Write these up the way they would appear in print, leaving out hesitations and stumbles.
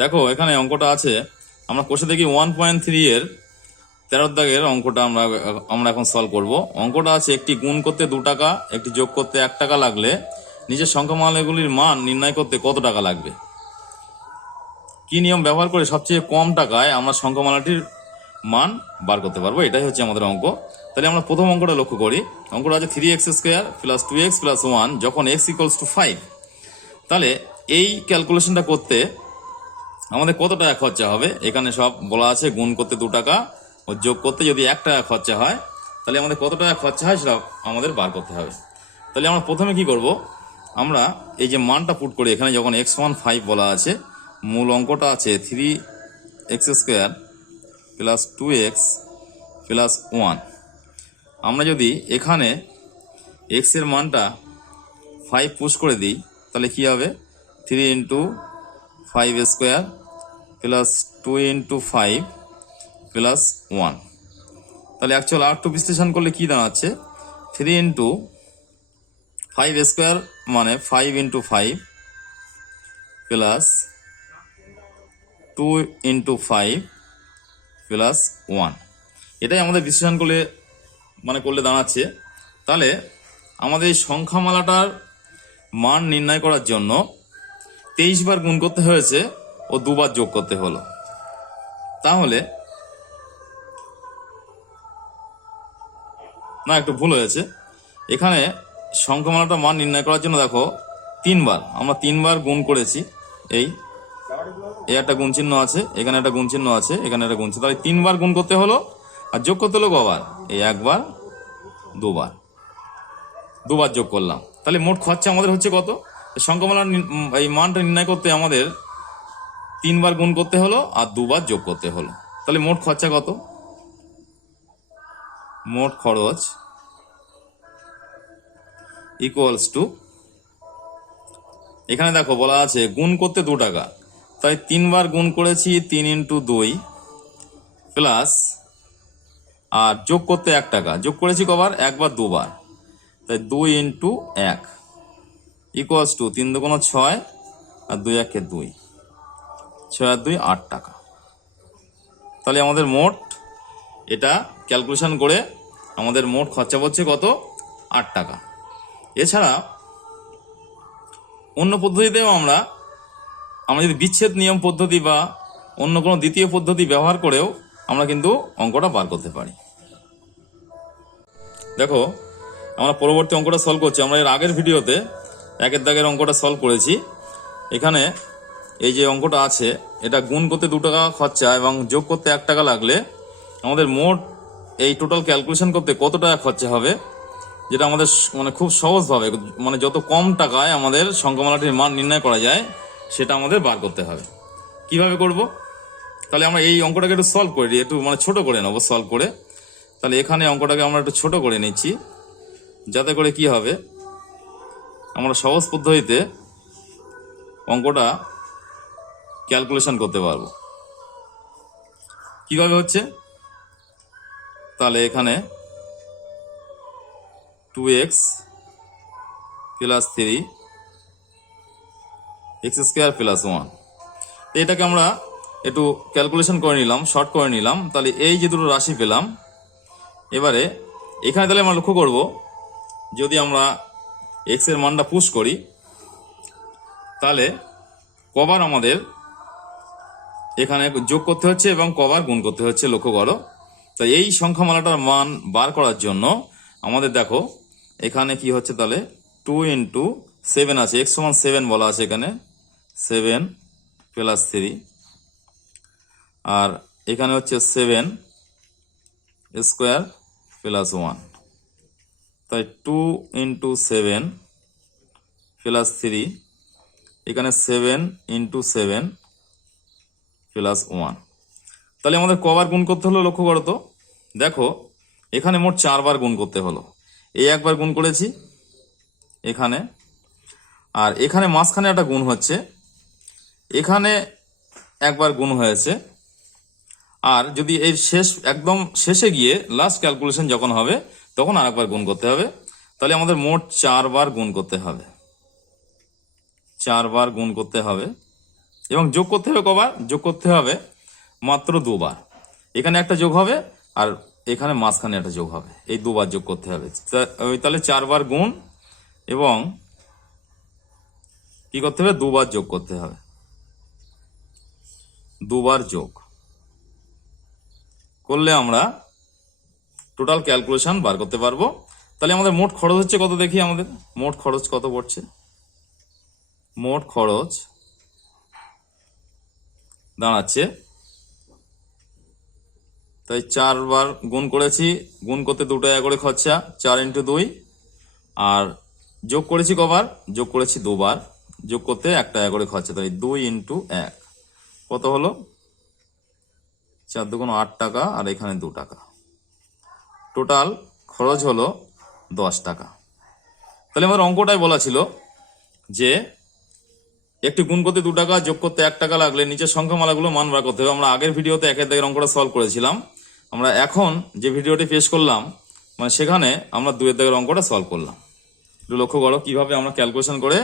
দেখো এখানে অঙ্কটা আছে, আমরা কষে দেখি 1.3 এর 13 দাগের অঙ্কটা আমরা এখন সলভ করব। অঙ্কটা আছে একটি গুণ করতে 2 টাকা, একটি যোগ করতে 1 টাকা লাগলে নিচের সংখ্যামালাগুলির মান নির্ণয় করতে কত টাকা লাগবে? কি নিয়ম ব্যবহার করে সবচেয়ে কম টাকায় আমরা সংখ্যামালাটির মান বার করতে পারবো? এটাই হচ্ছে আমাদের অঙ্ক। তাহলে আমরা প্রথম অঙ্কটা লক্ষ্য করি। অঙ্কটা আছে 3x² + 2x + 1 যখন x = 5। তাহলে এই ক্যালকুলেশনটা করতে আমাদের কত টাকা খরচা হবে? এখানে সব বলা আছে, গুণ করতে 2 টাকা ও যোগ করতে যদি 1 টাকা খরচা হয়, তাহলে আমাদের কত টাকা খরচা হয় সেটা আমাদের বার করতে হবে। তাহলে আমরা প্রথমে কি করব, আমরা এই যে মানটা পুট করি এখানে, যখন x = 5 বলা আছে, মূল অঙ্কটা আছে 3x² + 2x + 1। আমরা যদি এখানে x এর মানটা 5 পুশ করে দিই, তাহলে কি হবে? 3 × 5² + 2 × 5 + 1। তাহলে অ্যাকচুয়াল আর টু বিশ্লেষণ করলে কি দাঁড়াচ্ছে? 3 × 5² মানে 5 × 5 + 2 × 5 + 1। এটাই আমাদের বিশ্লেষণ করলে করলে দাঁড়াচ্ছে। তাহলে আমাদের এই সংখ্যামালাটার মান নির্ণয় করার জন্য 23 বার গুণ করতে হয়েছে ও 2 বার যোগ করতে হলো। তাহলে না, একটু ভুল হয়েছে। এখানে সংখ্যামালাটার মান নির্ণয় করার জন্য দেখো 3 বার, আমরা 3 বার গুণ করেছি। এই একটা গুণ চিহ্ন আছে, এখানে একটা গুণ চিহ্ন আছে, এখানে একটা গুণ চিহ্ন। তাহলে 3 বার গুণ করতে হলো, আর যোগ করতে হলো কবার? এই 1 বার 2 বার, 2 বার যোগ করলাম। তাহলে মোট খরচা আমাদের হচ্ছে কত? সংখ্যামালার এই মানটা নির্ণয় করতে আমাদের 3 বার গুণ করতে হলো আর 2 বার যোগ করতে হলো। তাহলে মোট খরচা কত? মোট খরচ ইকুয়ালস টু, এখানে দেখো বলা আছে গুণ করতে 2 টাকা, তাই 3 বার গুণ করেছি 3 × 2 প্লাস, আর যোগ করতে 1 টাকা, যোগ করেছি কবার? 1 বার 2 বার, তাই 2 × 1 ইকুয়ালস টু 3 × 2 = 6 আর 2 × 1 = 2, 6 আর 2 8 টাকা। তাহলে আমাদের মোট, এটা ক্যালকুলেশন করে আমাদের মোট খরচা হচ্ছে কত? 8 টাকা। এছাড়া অন্য পদ্ধতিতেও আমরা যদি বিচ্ছেদ নিয়ম পদ্ধতি বা অন্য কোনো দ্বিতীয় পদ্ধতি ব্যবহার করেও আমরা কিন্তু অঙ্কটা বার করতে পারি। দেখো আমরা পরবর্তী অঙ্কটা সলভ করছি। আমরা এর আগের ভিডিওতে 1 দাগের অঙ্কটা সলভ করেছি। এখানে এই যে অঙ্কটা আছে, এটা গুণ করতে 2 টাকা খরচা এবং যোগ করতে 1 টাকা লাগলে আমাদের মোট এই টোটাল ক্যালকুলেশন করতে কত টাকা খরচা হবে, যেটা আমাদের খুব সহজভাবে, যত কম টাকায় আমাদের সংখ্যামালাটির মান নির্ণয় করা যায় সেটা আমাদের বার করতে হবে। কিভাবে করব? তাহলে আমরা এই অঙ্কটাকে একটু সলভ করে দিই, একটু ছোট করে নেবো সলভ করে। তাহলে এখানে অঙ্কটাকে আমরা একটু ছোট করে নিচ্ছি, যাতে করে কি হবে, আমরা সহজ পদ্ধতিতে অঙ্কটা ক্যালকুলেশন করতে পারবো। কিভাবে হচ্ছে? তাহলে এখানে 2x + 3 x² + 1, এটাকে আমরা একটু ক্যালকুলেশন করে নিলাম, শর্ট করে নিলাম। তাহলে এই যে দুটো রাশি পেলাম, এবারে এখানে তাহলে আমরা লক্ষ্য করব, যদি আমরা x এর মানটা পুশ করি, তাহলে কবার আমাদের এখানে যোগ করতে হচ্ছে এবং কবার গুণ করতে হচ্ছে লক্ষ্য করো। তো এই সংখ্যামালাটার মান বার করার জন্য আমাদের দেখো এখানে কি হচ্ছে, তাহলে 2 × 7 আছে, x = 7 বলা আছে এখানে, 7 + 3, আর এখানে হচ্ছে 7² + 1, তাই 2 × 7 + 3, এখানে 7 × 7 + 1। তাহলে আমাদের কবার গুণ করতে হলো লক্ষ্য করো তো। দেখো এখানে মোট 4 বার গুণ করতে হলো। এই 1 বার গুণ করেছি এখানে, আর এখানে মাঝখানে একটা গুণ হচ্ছে, এখানে 1 বার গুণ হয়েছে, আর যদি এর একদম শেষে গিয়ে লাস্ট ক্যালকুলেশন যখন হবে তখন আর একবার গুণ করতে হবে। তাহলে আমাদের মোট 4 বার গুণ করতে হবে, 4 বার গুণ করতে হবে। এবং যোগ করতে হবে কবার? যোগ করতে হবে মাত্র দুবার। এখানে একটা যোগ হবে আর এখানে মাঝখানে একটা যোগ হবে, এই দুবার যোগ করতে হবে। তাহলে 4 বার গুণ এবং কি করতে হবে? দুবার যোগ করতে হবে, দুবার যোগ করলে আমরা টোটাল ক্যালকুলেশন বার করতে পারবো। তাহলে আমাদের মোট খরচ হচ্ছে কত দেখি, আমাদের মোট খরচ কত পড়ছে? মোট খরচ দাঁড়াচ্ছে, তাই 4 বার গুণ করেছি, গুণ করতে 2 টাকা করে খরচা, 4 × 2, আর যোগ করেছি কবার? যোগ করেছি দুবার, যোগ করতে 1 টাকা করে খরচা, তাই 2 × 1 কত হলো? 4 × 2 = 8 টাকা, আর এখানে 2 টাকা। টোটাল খরচ হলো 10 টাকা। তাহলে আমাদের অঙ্কটাই বলা ছিল যে একটি গুণ করতে 2 টাকা, যোগ করতে 1 টাকা লাগলে নিচের সংখ্যামালাগুলো মান বার করতে হবে। আমরা আগের ভিডিওতে 1 দাগের অঙ্কটা সলভ করেছিলাম। আমরা এখন যে ভিডিওটি পেশ করলাম, মানে সেখানে আমরা 2 দাগের অঙ্কটা সলভ করলাম। একটু লক্ষ্য করো কিভাবে আমরা ক্যালকুলেশন করে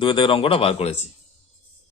2 দাগের অঙ্কটা বার করেছি।